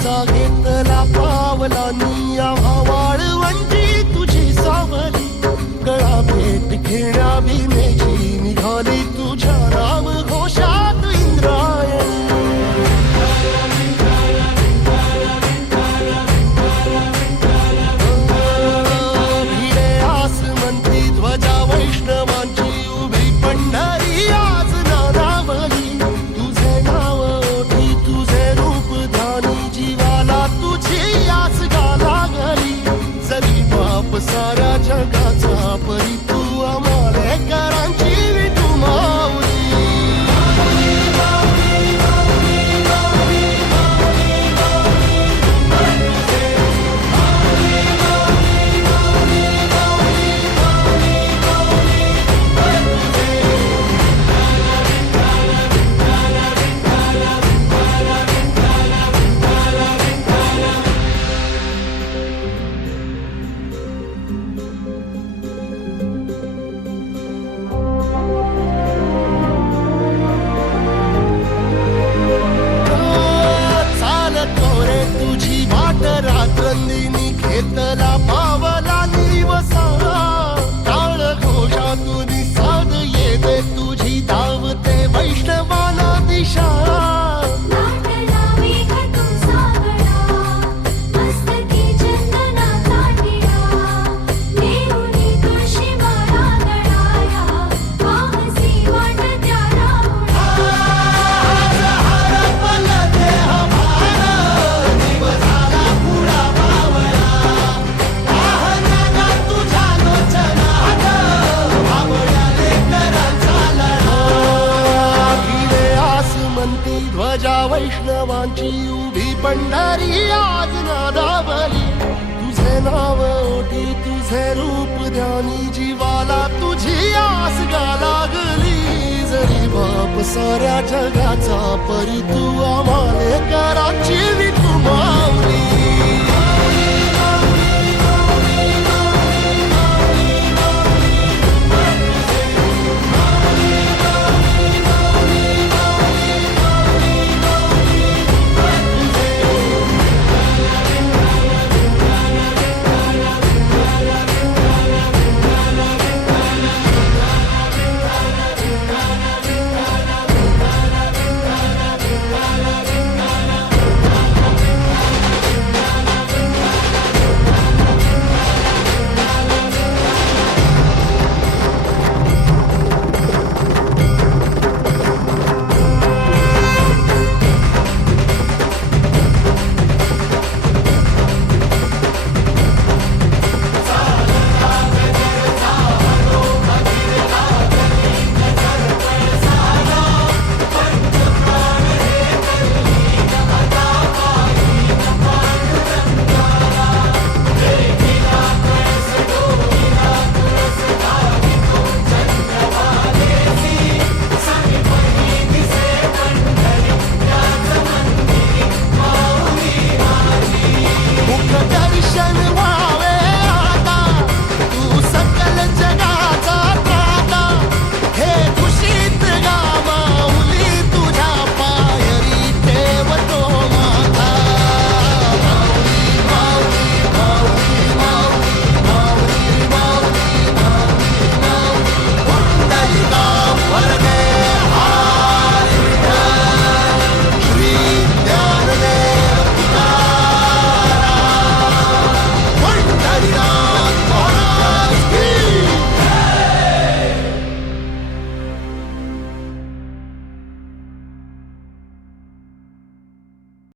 आमचा घेतला पावलांनी आम्हा वाळवंटी तुझी सावली गळा भेट घेण्या भीमेची निघाली तुझ्या नाम घोषात इंद्रायणी भिडे आसमंती ध्वजा वैष्णवांची उभी पंढरी आज नानावली तुझे नाव ओठी तुझे रूप ध्यानी जीवाला तुझी आस गा लागली जरी बाप साऱ्या जगाचा परी तू आमालेकरांची विठू माऊली तुझी वाट रात्रंदिनी घेतला पावला निवसा टाळ घोषातून साध येते तुझी धावते वैष्णवाला दिशा ध्वजा वैष्णवांची उभी पंढरी आज नादावली तुझे नाव ओठी तुझे रूप ध्यानी जीवाला तुझी आस गा लागली जरी बाप साऱ्या जगाचा परी तू आमालेकरांची विठू